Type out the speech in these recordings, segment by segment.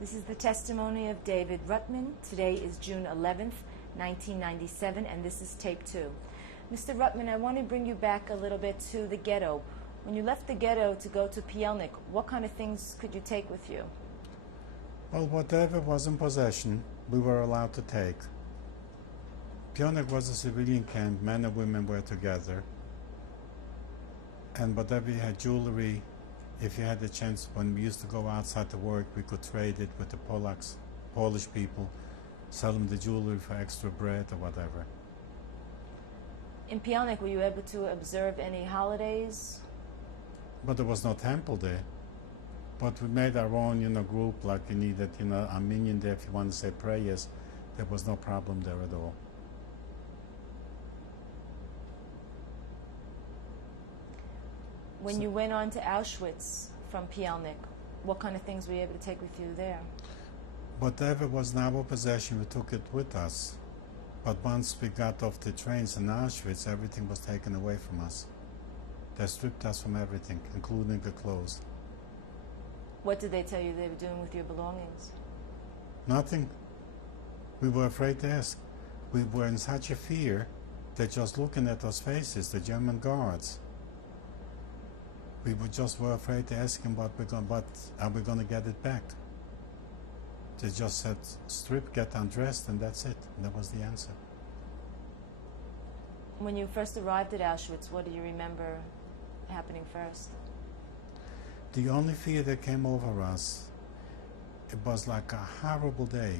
This is the testimony of David Rutman. Today is June 11th, 1997, and this is Tape 2. Mr. Rutman, I want to bring you back a little bit to the ghetto. When you left the ghetto to go to Pielnik, what kind of things could you take with you? Well, whatever was in possession, we were allowed to take. Pielnik was a civilian camp, men and women were together. And whatever you had, jewelry, if you had the chance, when we used to go outside to work, we could trade it with the Polish people, sell them the jewelry for extra bread or whatever. In Pielnik, were you able to observe any holidays? But there was no temple there. But we made our own, group, like you needed, a minyan there if you want to say prayers. There was no problem there at all. When you went on to Auschwitz from Pielnik, what kind of things were you able to take with you there? Whatever was in our possession, we took it with us. But once we got off the trains in Auschwitz, everything was taken away from us. They stripped us from everything, including the clothes. What did they tell you they were doing with your belongings? Nothing. We were afraid to ask. We were in such a fear that just looking at those faces, the German guards, we were afraid to ask him what are we going to get it back? They just said, strip, get undressed, and that's it. And that was the answer. When you first arrived at Auschwitz, what do you remember happening first? The only fear that came over us, it was like a horrible day.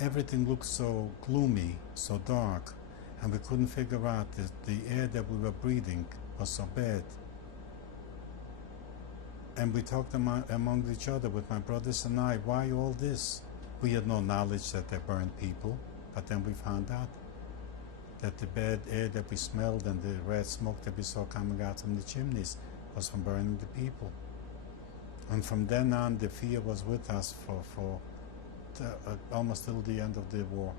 Everything looked so gloomy, so dark, and we couldn't figure out that the air that we were breathing was so bad. And we talked among each other with my brothers and I, why all this? We had no knowledge that they burned people, but then we found out that the bad air that we smelled and the red smoke that we saw coming out from the chimneys was from burning the people. And from then on, the fear was with us for almost till the end of the war.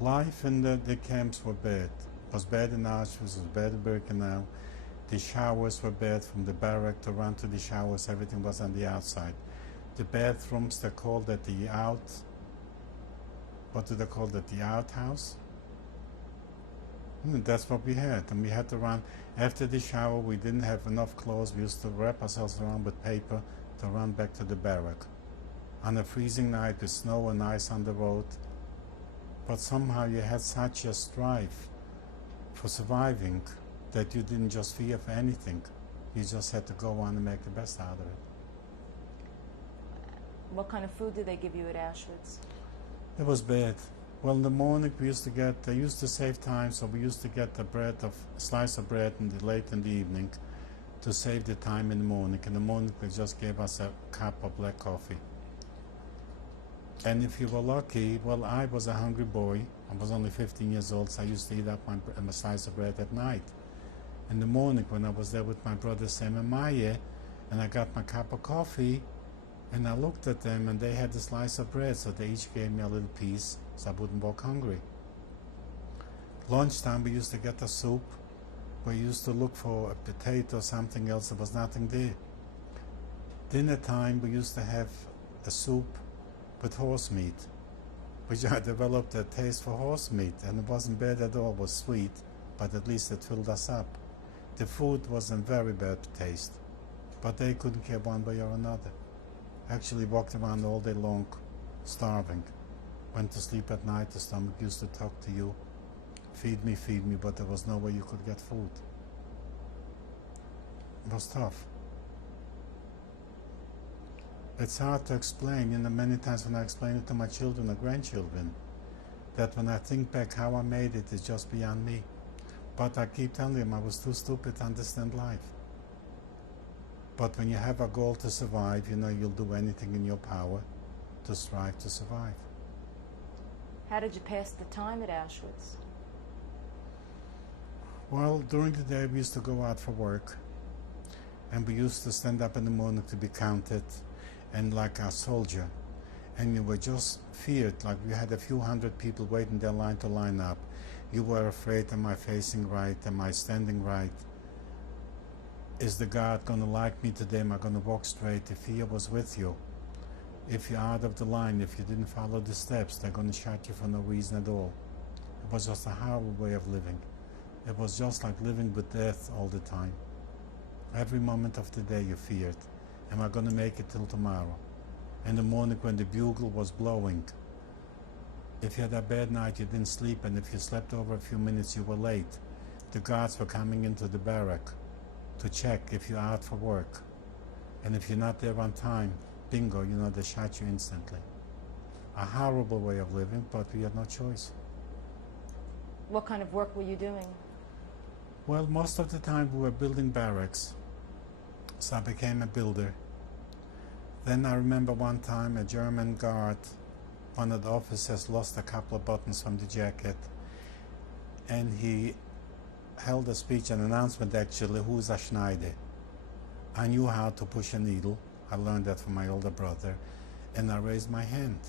Life in the camps were bad. It was bad in Auschwitz, it was bad in Birkenau. The showers were bad. From the barrack to run to the showers, everything was on the outside. The bathrooms, they called it the what do they call it, the outhouse? That's what we had, and we had to run. After the shower, we didn't have enough clothes. We used to wrap ourselves around with paper to run back to the barrack. On a freezing night with snow and ice on the road. But somehow you had such a strife for surviving that you didn't just fear for anything. You just had to go on and make the best out of it. What kind of food did they give you at Auschwitz? It was bad. Well, in the morning they used to save time, so we used to get a slice of bread late in the evening to save the time in the morning. In the morning they just gave us a cup of black coffee. And if you were lucky, well, I was a hungry boy. I was only 15 years old, so I used to eat up my slice of bread at night. In the morning, when I was there with my brother Sam and Maya, and I got my cup of coffee, and I looked at them, and they had a slice of bread, so they each gave me a little piece, so I wouldn't walk hungry. Lunchtime, we used to get a soup. We used to look for a potato or something else. There was nothing there. Dinner time, we used to have a soup with horse meat, which I developed a taste for horse meat, and it wasn't bad at all. It was sweet, but at least it filled us up. The food was in very bad taste, but they couldn't care one way or another. Actually walked around all day long, starving. Went to sleep at night, the stomach used to talk to you. Feed me, but there was no way you could get food. It was tough. It's hard to explain, many times when I explain it to my children or grandchildren, that when I think back how I made it is just beyond me. But I keep telling them I was too stupid to understand life. But when you have a goal to survive, you'll do anything in your power to strive to survive. How did you pass the time at Auschwitz? Well, during the day we used to go out for work, and we used to stand up in the morning to be counted, and like a soldier. And you were just feared, like we had a few hundred people waiting their line to line up. You were afraid, am I facing right? Am I standing right? is the God going to like me today? Am I going to walk straight? If He was with you, if you're out of the line, if you didn't follow the steps, they're going to shut you for no reason at all. It was just a horrible way of living. It was just like living with death all the time. Every moment of the day you feared, am I going to make it till tomorrow? In the morning when the bugle was blowing, if you had a bad night, you didn't sleep, and if you slept over a few minutes, you were late. The guards were coming into the barrack to check if you're out for work. And if you're not there on time, bingo, they shot you instantly. A horrible way of living, but we had no choice. What kind of work were you doing? Well, most of the time we were building barracks, so I became a builder. Then I remember one time a German guard, one of the officers, lost a couple of buttons from the jacket, and he held a speech, an announcement actually, who's a Schneider. I knew how to push a needle. I learned that from my older brother, and I raised my hand.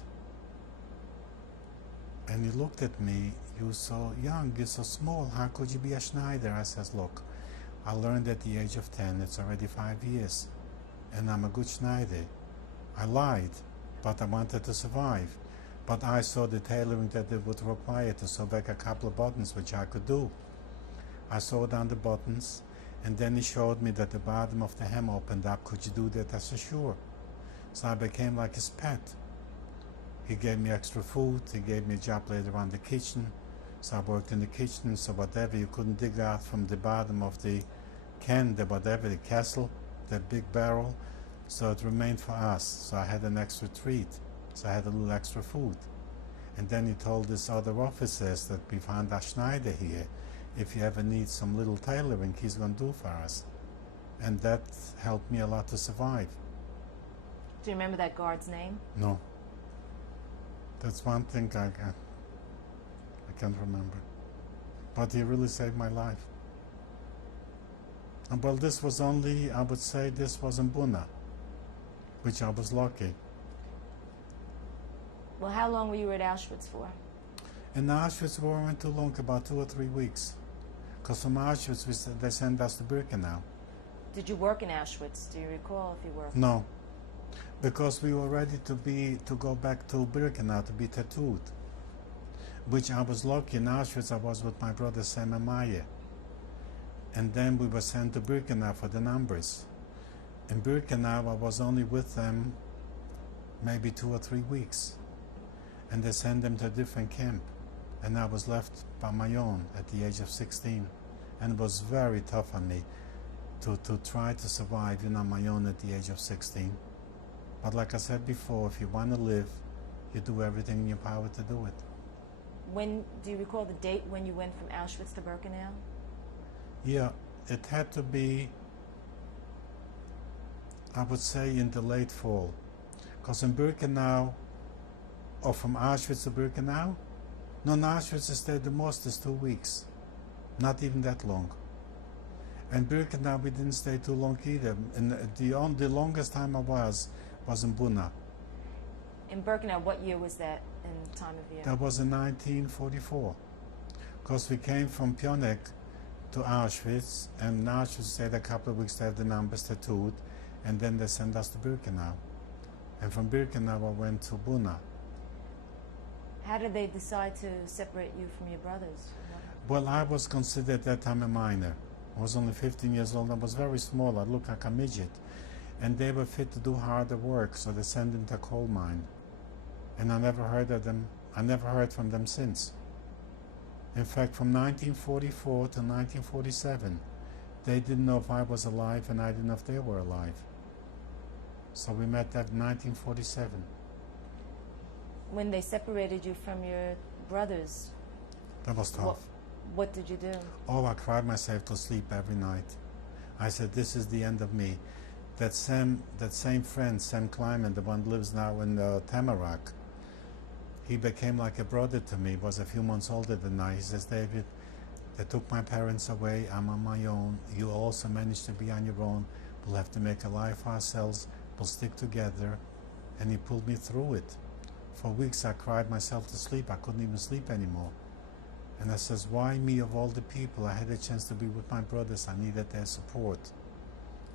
And he looked at me, you're so young, you're so small, how could you be a Schneider? I says, look, I learned at the age of 10, it's already 5 years, and I'm a good Schneider. I lied, but I wanted to survive. But I saw the tailoring that it would require to sew back a couple of buttons, which I could do. I sewed down the buttons, and then he showed me that the bottom of the hem opened up. Could you do that? I said, sure. So I became like his pet. He gave me extra food. He gave me a job later on in the kitchen. So I worked in the kitchen, so whatever you couldn't dig out from the bottom of the can, the castle, the big barrel, so it remained for us. So I had an extra treat. So I had a little extra food. And then he told his other officers that we found a Schneider here. If you ever need some little tailoring, he's going to do for us. And that helped me a lot to survive. Do you remember that guard's name? No. That's one thing I can't remember. But he really saved my life. And well, this was only, I would say, this was in Buna, which I was lucky. Well, how long were you at Auschwitz for? In Auschwitz, we weren't too long, about 2 or 3 weeks. Because from Auschwitz, they sent us to Birkenau. Did you work in Auschwitz? Do you recall if you worked? No, because we were ready to go back to Birkenau to be tattooed. Which I was lucky. In Auschwitz, I was with my brother Sam and Maya. And then we were sent to Birkenau for the numbers. In Birkenau, I was only with them maybe 2 or 3 weeks. And they sent them to a different camp. And I was left by my own at the age of 16. And it was very tough on me to try to survive, on my own at the age of 16. But like I said before, if you want to live, you do everything in your power to do it. Do you recall the date when you went from Auschwitz to Birkenau? Yeah, it had to be, I would say, in the late fall. Because in Birkenau, or from Auschwitz to Birkenau, no, in Auschwitz I stayed the most is 2 weeks. Not even that long. And Birkenau we didn't stay too long either. And the longest time I was in Buna. In Birkenau, what year was that in time of year? That was in 1944. Because we came from Pionek to Auschwitz, and in Auschwitz stayed a couple of weeks to have the numbers tattooed, and then they sent us to Birkenau. And from Birkenau I went to Buna. How did they decide to separate you from your brothers? Well, I was considered at that time a minor. I was only 15 years old. I was very small. I looked like a midget. And they were fit to do harder work, so they sent them to a coal mine. And I never heard of them. I never heard from them since. In fact, from 1944 to 1947, they didn't know if I was alive, and I didn't know if they were alive. So we met at 1947. When they separated you from your brothers, That was tough. what did you do? Oh, I cried myself to sleep every night. I said, this is the end of me. That same friend, Sam Kleiman, the one who lives now in Tamarack, he became like a brother to me. He was a few months older than I. He says, David, they took my parents away. I'm on my own. You also managed to be on your own. We'll have to make a life for ourselves. We'll stick together. And he pulled me through it. For weeks I cried myself to sleep. I couldn't even sleep anymore. And I says, why me of all the people? I had a chance to be with my brothers. I needed their support.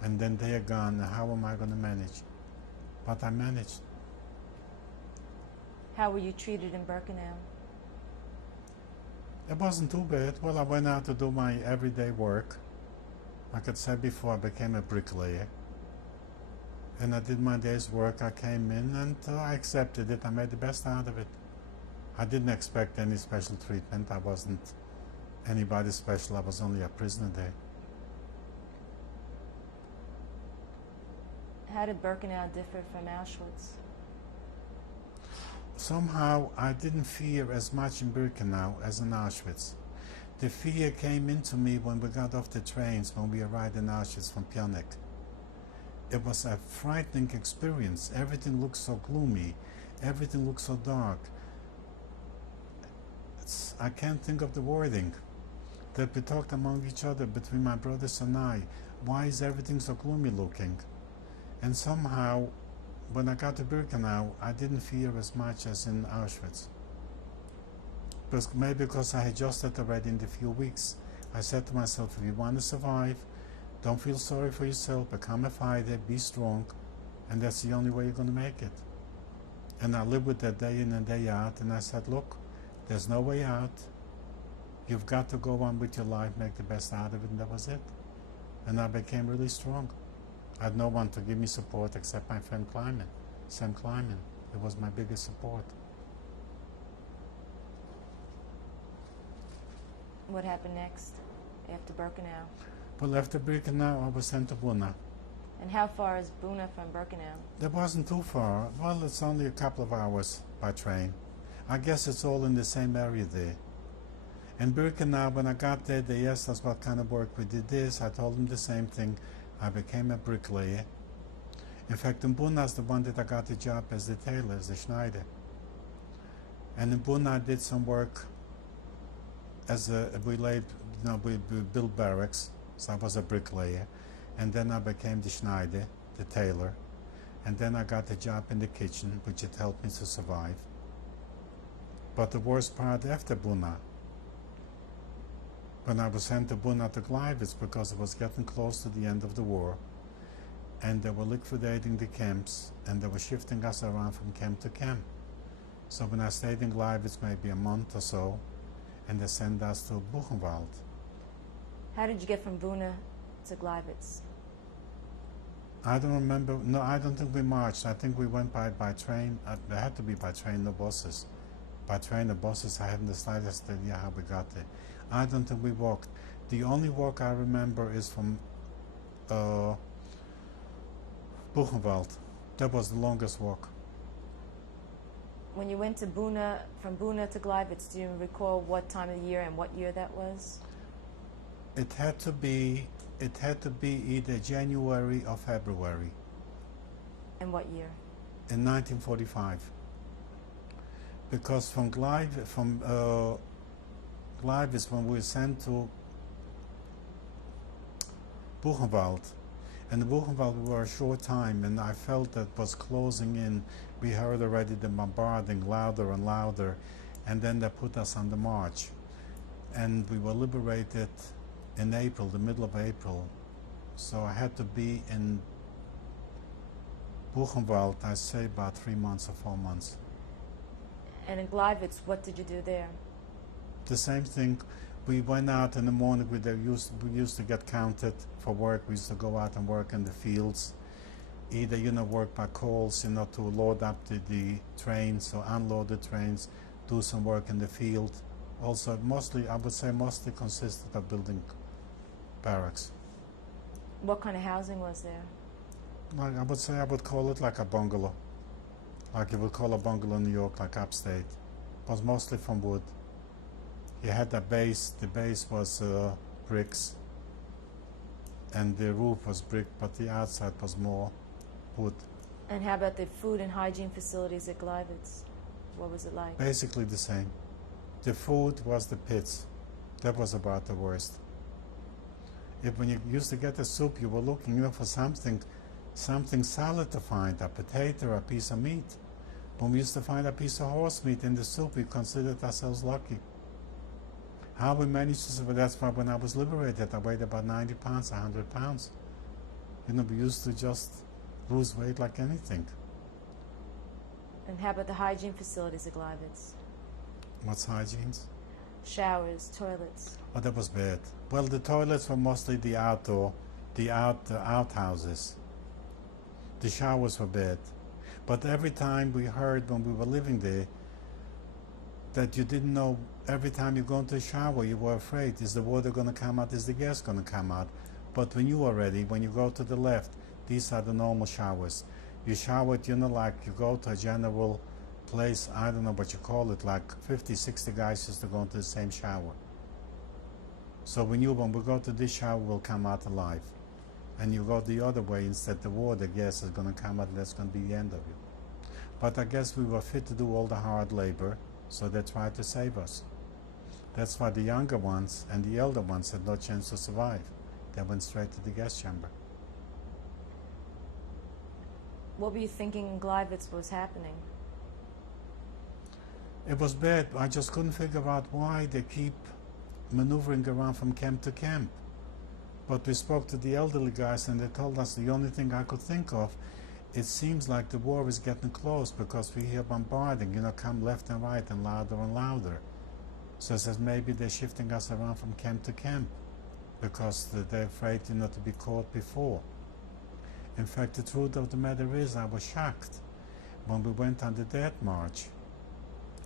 and then they are gone. How am I going to manage? But I managed. How were you treated in Birkenau? It wasn't too bad. Well, I went out to do my everyday work. Like I said before, I became a bricklayer. And I did my day's work. I came in and I accepted it. I made the best out of it. I didn't expect any special treatment. I wasn't anybody special. I was only a prisoner there. How did Birkenau differ from Auschwitz? Somehow I didn't fear as much in Birkenau as in Auschwitz. The fear came into me when we got off the trains, when we arrived in Auschwitz from Pionek. It was a frightening experience. Everything looked so gloomy. Everything looked so dark. I can't think of the wording. That we talked among each other, between my brothers and I. Why is everything so gloomy looking? And somehow, when I got to Birkenau, I didn't fear as much as in Auschwitz. Maybe because I had adjusted already in the few weeks. I said to myself, if you want to survive, don't feel sorry for yourself, become a fighter, be strong, and that's the only way you're going to make it. And I lived with that day in and day out, and I said, look, there's no way out. You've got to go on with your life, make the best out of it, and that was it. And I became really strong. I had no one to give me support except my friend Kleiman, Sam Kleiman. It was my biggest support. What happened next, after Birkenau? Well, after Birkenau, I was sent to Buna. And how far is Buna from Birkenau? That wasn't too far. Well, it's only a couple of hours by train. I guess it's all in the same area there. In Birkenau, when I got there, they asked us what kind of work we did this. I told them the same thing. I became a bricklayer. In fact, in Buna is the one that I got the job as the tailor, as the Schneider. And in Buna, I did some work as we built barracks. So I was a bricklayer. And then I became the Schneider, the tailor. And then I got a job in the kitchen, which had helped me to survive. But the worst part after Buna, when I was sent to Buna to Gleiwitz, because it was getting close to the end of the war, and they were liquidating the camps, and they were shifting us around from camp to camp. So when I stayed in Gleiwitz maybe a month or so, and they sent us to Buchenwald. How did you get from Buna to Gleiwitz? I don't remember. No, I don't think we marched. I think we went by train. It had to be by train, no buses. By train or buses, I haven't the slightest idea how we got there. I don't think we walked. The only walk I remember is from Buchenwald. That was the longest walk. When you went to Buna, from Buna to Gleiwitz, do you recall what time of the year and what year that was? It had to be either January or February. And what year? In 1945. Because from Gleiwitz, when we were sent to Buchenwald, and in Buchenwald we were a short time, and I felt that was closing in. We heard already the bombarding louder and louder, and then they put us on the march. And we were liberated in April, the middle of April. So I had to be in Buchenwald, I say about 3 months or 4 months. And in Gleiwitz, what did you do there? The same thing. We went out in the morning. We used to get counted for work. We used to go out and work in the fields. Either, work by calls, to load up the trains or unload the trains, do some work in the field. Also, I would say mostly consisted of building barracks. What kind of housing was there? Like I would call it like a bungalow. Like you would call a bungalow in New York, like upstate. It was mostly from wood. You had a base. The base was bricks, and the roof was brick, but the outside was more wood. And how about the food and hygiene facilities at Gleiwitz? What was it like? Basically the same. The food was the pits. That was about the worst. When you used to get the soup, you were looking for something solid to find, a potato or a piece of meat. When we used to find a piece of horse meat in the soup, we considered ourselves lucky. How we managed to survive, that's why when I was liberated, I weighed about 90 pounds, 100 pounds. We used to just lose weight like anything. And how about the hygiene facilities at Gleiwitz? What's hygienes? Showers, toilets. Oh, that was bad. Well, the toilets were mostly the outhouses. The showers were bad. But every time we heard when we were living there that you didn't know, every time you go into a shower, you were afraid, is the water going to come out, is the gas going to come out? But when you are ready, when you go to the left, these are the normal showers. You shower it, like you go to a general place, I don't know what you call it, like 50, 60 guys used to go into the same shower. So when we go to this shower, we'll come out alive. And you go the other way, instead the water gas is going to come out, and that's going to be the end of you. But I guess we were fit to do all the hard labor, so they tried to save us. That's why the younger ones and the elder ones had no chance to survive. They went straight to the gas chamber. What were you thinking in Gleiwitz was happening? It was bad. I just couldn't figure out why they keep maneuvering around from camp to camp. But we spoke to the elderly guys and they told us the only thing I could think of, it seems like the war is getting close because we hear bombarding, come left and right and louder. So it says maybe they're shifting us around from camp to camp because they're afraid, to be caught before. In fact, the truth of the matter is I was shocked when we went on the Death March.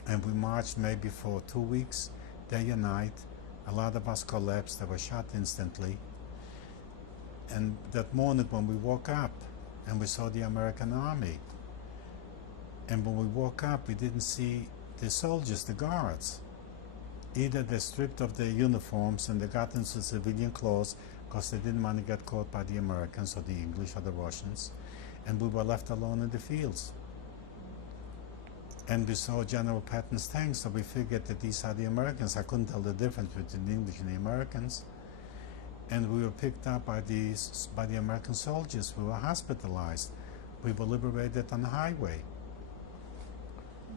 And we marched maybe for 2 weeks, day and night. A lot of us collapsed. They were shot instantly. And that morning when we woke up and we saw the American army, and when we woke up, we didn't see the soldiers, the guards. Either they stripped off their uniforms and they got into civilian clothes because they didn't want to get caught by the Americans or the English or the Russians, and we were left alone in the fields. And we saw General Patton's tanks, so we figured that these are the Americans. I couldn't tell the difference between the English and the Americans. And we were picked up by the American soldiers. We were hospitalized. We were liberated on the highway.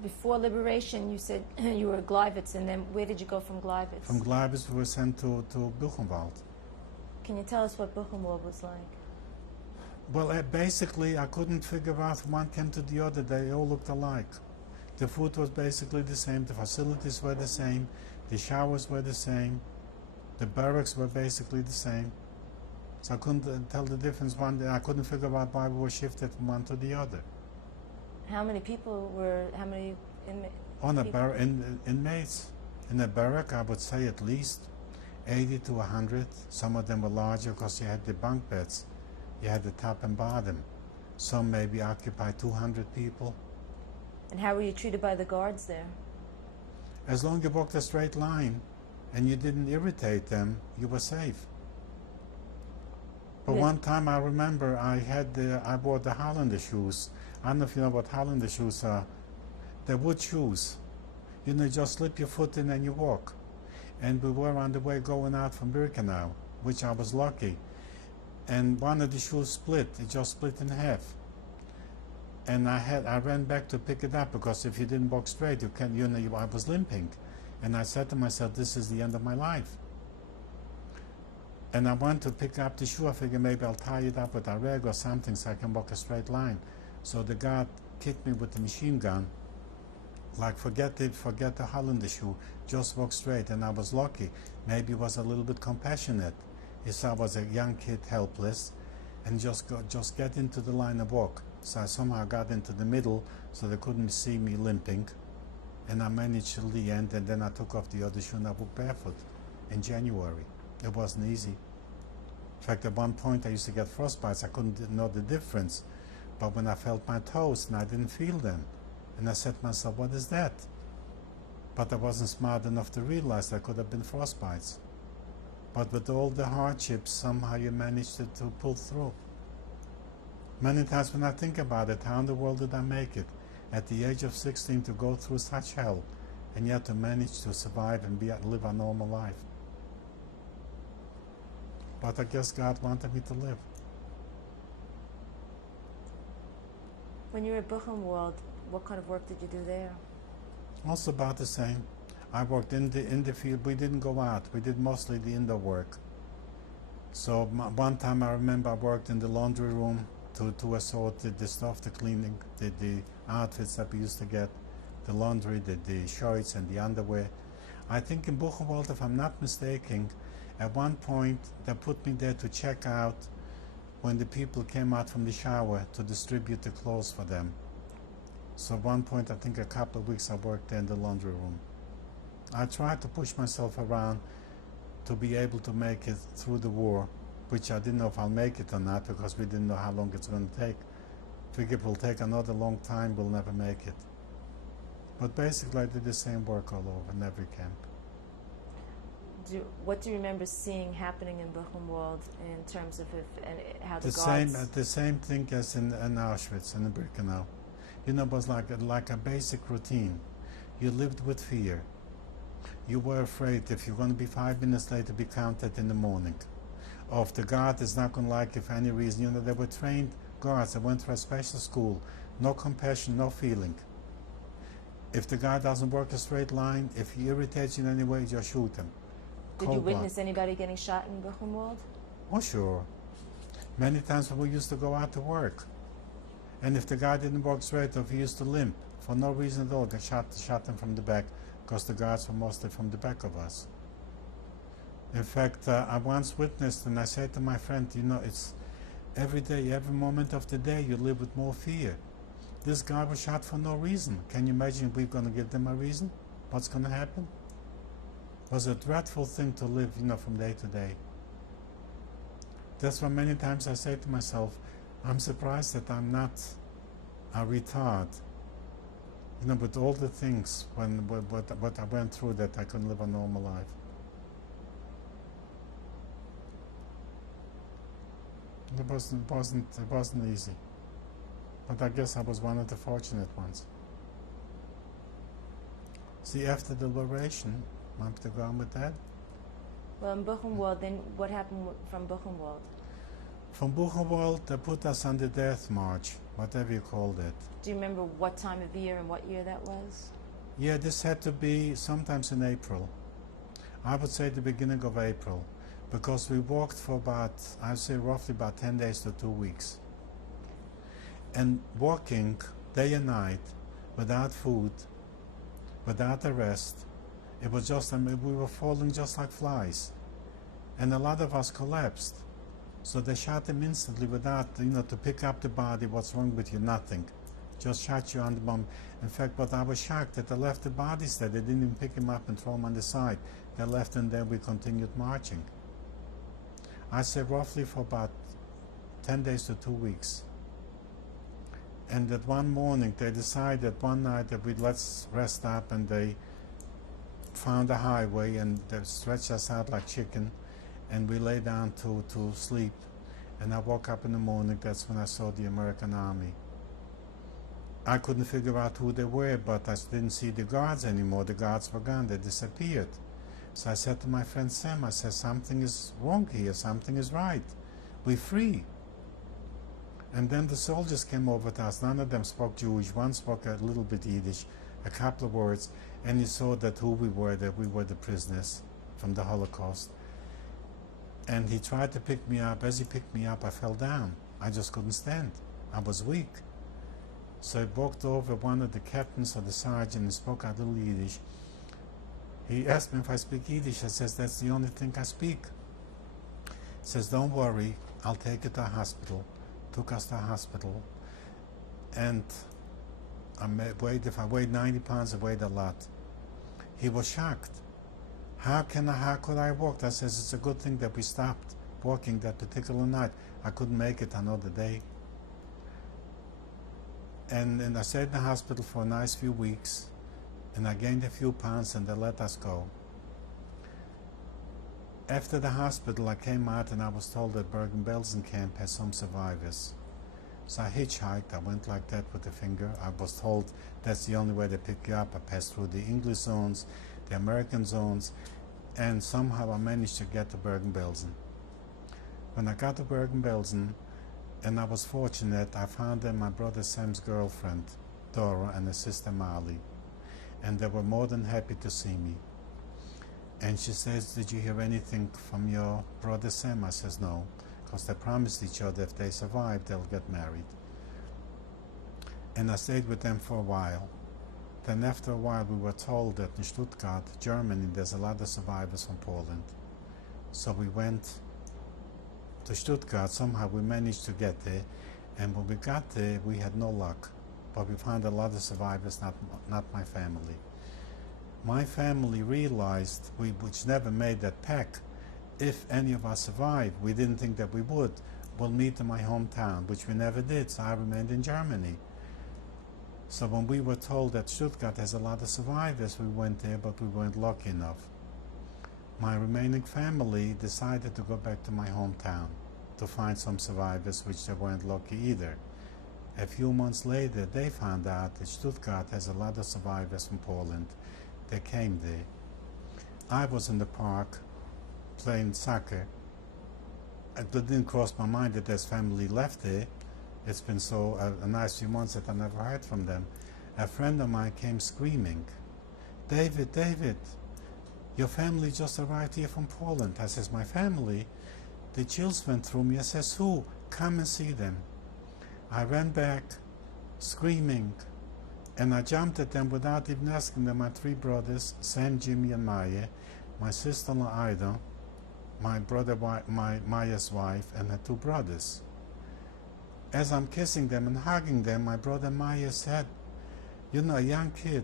Before liberation, you said you were at Gleiwitz, and then where did you go from Gleiwitz? From Gleiwitz, we were sent to Buchenwald. Can you tell us what Buchenwald was like? Well, basically, I couldn't figure out from one camp to the other. They all looked alike. The food was basically the same. The facilities were the same. The showers were the same. The barracks were basically the same. So I couldn't tell the difference. One day I couldn't figure out why we were shifted from one to the other. How many people were, how many inmates? Inmates. In a barrack, I would say at least 80 to 100. Some of them were larger because you had the bunk beds. You had the top and bottom. Some maybe occupied 200 people. And how were you treated by the guards there? As long as you walked a straight line and you didn't irritate them, you were safe. But one time I remember I bought the Hollander shoes. I don't know if you know what Hollander shoes are. They're wood shoes. You just slip your foot in and you walk. And we were on the way going out from Birkenau, which I was lucky. And one of the shoes split. It just split in half. And I ran back to pick it up because if you didn't walk straight, I was limping. And I said to myself, this is the end of my life. And I went to pick up the shoe. I figured maybe I'll tie it up with a rag or something so I can walk a straight line. So the guard kicked me with the machine gun. Like, forget the Hollander shoe, just walk straight. And I was lucky. Maybe he was a little bit compassionate. He saw I was a young kid, helpless, and just get into the line and walk. So I somehow got into the middle so they couldn't see me limping. And I managed till the end, and then I took off the other shoe and I walked barefoot in January. It wasn't easy. In fact, at one point I used to get frostbites. I couldn't know the difference. But when I felt my toes and I didn't feel them, and I said to myself, what is that? But I wasn't smart enough to realize there could have been frostbites. But with all the hardships, somehow you managed to pull through. Many times when I think about it, how in the world did I make it? At the age of 16 to go through such hell, and yet to manage to survive and live a normal life. But I guess God wanted me to live. When you were at Buchenwald, what kind of work did you do there? Also about the same. I worked in the field. We didn't go out. We did mostly the indoor work. So one time I remember I worked in the laundry room to assort the stuff, the cleaning, the outfits that we used to get, the laundry, the shirts and the underwear. I think in Buchenwald, if I'm not mistaken, at one point they put me there to check out when the people came out from the shower to distribute the clothes for them. So at one point, I think a couple of weeks I worked there in the laundry room. I tried to push myself around to be able to make it through the war, which I didn't know if I'll make it or not because we didn't know how long it's going to take. Figure it will take another long time, we'll never make it. But basically I did the same work all over in every camp. What do you remember seeing happening in Buchenwald in terms of how the guards... The same thing as in Auschwitz and in Birkenau. You know, it was like a basic routine. You lived with fear. You were afraid if you're going to be 5 minutes late to be counted in the morning. Or if the guard is not going to like you for any reason. You know, they were trained guards that went through a special school. No compassion, no feeling. If the guy doesn't work a straight line, if he irritates you in any way, just shoot him. Did you witness anybody getting shot in Buchenwald? Oh, sure. Many times when we used to go out to work. And if the guy didn't work straight, or if he used to limp, for no reason at all, they shot him from the back, because the guards were mostly from the back of us. In fact, I once witnessed, and I said to my friend, you know, it's every day, every moment of the day, you live with more fear. This guy was shot for no reason. Can you imagine if we're going to give them a reason? What's going to happen? It was a dreadful thing to live, you know, from day to day. That's why many times I say to myself, I'm surprised that I'm not a retard. You know, with all the things, what I went through, that I couldn't live a normal life. It wasn't easy. But I guess I was one of the fortunate ones. See, after the liberation, want to go on with that? Well, in Buchenwald, then what happened from Buchenwald? From Buchenwald, they put us on the death march, whatever you called it. Do you remember what time of year and what year that was? Yeah, this had to be sometimes in April. I would say the beginning of April, because we walked for about, I'd say roughly about 10 days to 2 weeks. And walking day and night, without food, without a rest, it was just, I mean, we were falling just like flies. And a lot of us collapsed. So they shot him instantly without, you know, to pick up the body, what's wrong with you, nothing. Just shot you on the bomb. In fact, but I was shocked that they left the bodies there. They didn't even pick him up and throw him on the side. They left and then we continued marching. I say roughly for about 10 days to 2 weeks. And that one morning they decided one night that let's rest up, and they found a highway and they stretched us out like chicken, and we lay down to sleep. And I woke up in the morning, that's when I saw the American Army. I couldn't figure out who they were, but I didn't see the guards anymore. The guards were gone, they disappeared. So I said to my friend Sam, I said, something is wrong here, something is right. We're free. And then the soldiers came over to us. None of them spoke Jewish. One spoke a little bit Yiddish, a couple of words, and he saw that who we were, that we were the prisoners from the Holocaust. And he tried to pick me up. As he picked me up, I fell down. I just couldn't stand. I was weak. So I walked over one of the captains or the sergeant and spoke a little Yiddish. He asked me if I speak Yiddish. I says, that's the only thing I speak. He says, don't worry, I'll take you to a hospital. Took us to a hospital. And if I weighed 90 pounds, I weighed a lot. He was shocked. How could I walk? I says, it's a good thing that we stopped walking that particular night. I couldn't make it another day. And I stayed in the hospital for a nice few weeks, and I gained a few pounds, and they let us go. After the hospital, I came out and I was told that Bergen-Belsen camp has some survivors. So I hitchhiked. I went like that with the finger. I was told that's the only way they pick you up. I passed through the English zones, the American zones, and somehow I managed to get to Bergen-Belsen. When I got to Bergen-Belsen, and I was fortunate, I found there my brother Sam's girlfriend, Dora, and his sister Marley. And they were more than happy to see me. And she says, did you hear anything from your brother Sam? I says, no, because they promised each other if they survive, they'll get married. And I stayed with them for a while. Then after a while, we were told that in Stuttgart, Germany, there's a lot of survivors from Poland. So we went to Stuttgart. Somehow we managed to get there. And when we got there, we had no luck. But we found a lot of survivors, not my family. My family realized, which never made that pact, if any of us survived, we didn't think that we would, we'll meet in my hometown, which we never did, so I remained in Germany. So when we were told that Stuttgart has a lot of survivors, we went there, but we weren't lucky enough. My remaining family decided to go back to my hometown to find some survivors, which they weren't lucky either. A few months later, they found out that Stuttgart has a lot of survivors from Poland. They came there. I was in the park playing soccer. It didn't cross my mind that there's family left there. It's been a nice few months that I never heard from them. A friend of mine came screaming, David, David, your family just arrived here from Poland. I says, my family? The chills went through me. I says, who? Come and see them. I ran back, screaming, and I jumped at them without even asking them. My three brothers, Sam, Jimmy, and Maya, my sister-in-law Ida, my brother, Maya's wife, and her two brothers. As I'm kissing them and hugging them, my brother Maya said, you know, a young kid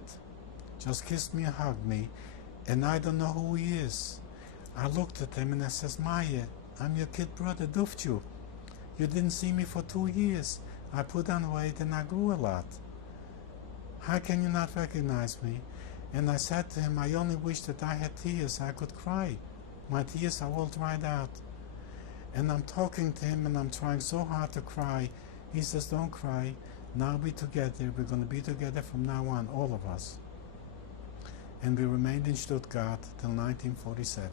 just kissed me and hugged me, and I don't know who he is. I looked at him and I says, Maya, I'm your kid brother, Dufchu. You didn't see me for 2 years. I put on weight and I grew a lot. How can you not recognize me? And I said to him, I only wish that I had tears. I could cry. My tears are all dried out. And I'm talking to him and I'm trying so hard to cry. He says, don't cry. Now we're together. We're going to be together from now on, all of us. And we remained in Stuttgart till 1947.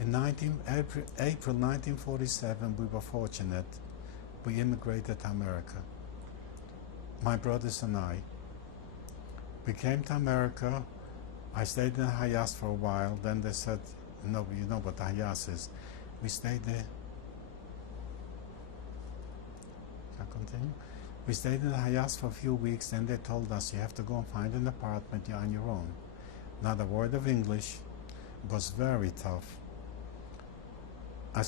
In April 1947, we were fortunate. We immigrated to America. My brothers and I. We came to America. I stayed in Hayas for a while. Then they said, no, you know what Hayas is. We stayed there. Can I continue? We stayed in Hayas for a few weeks. Then they told us, you have to go and find an apartment. You're on your own. Not a word of English. It was very tough. I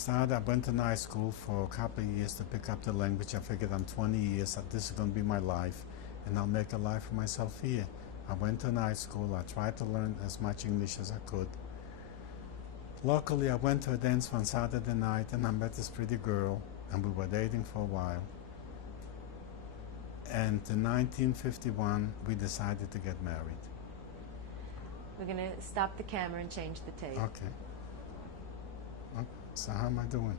went to night school for a couple of years to pick up the language. I figured I'm 20 years, that this is going to be my life, and I'll make a life for myself here. I went to night school. I tried to learn as much English as I could. Luckily, I went to a dance one Saturday night, and I met this pretty girl, and we were dating for a while. And in 1951, we decided to get married. We're going to stop the camera and change the tape. Okay. So how am I doing?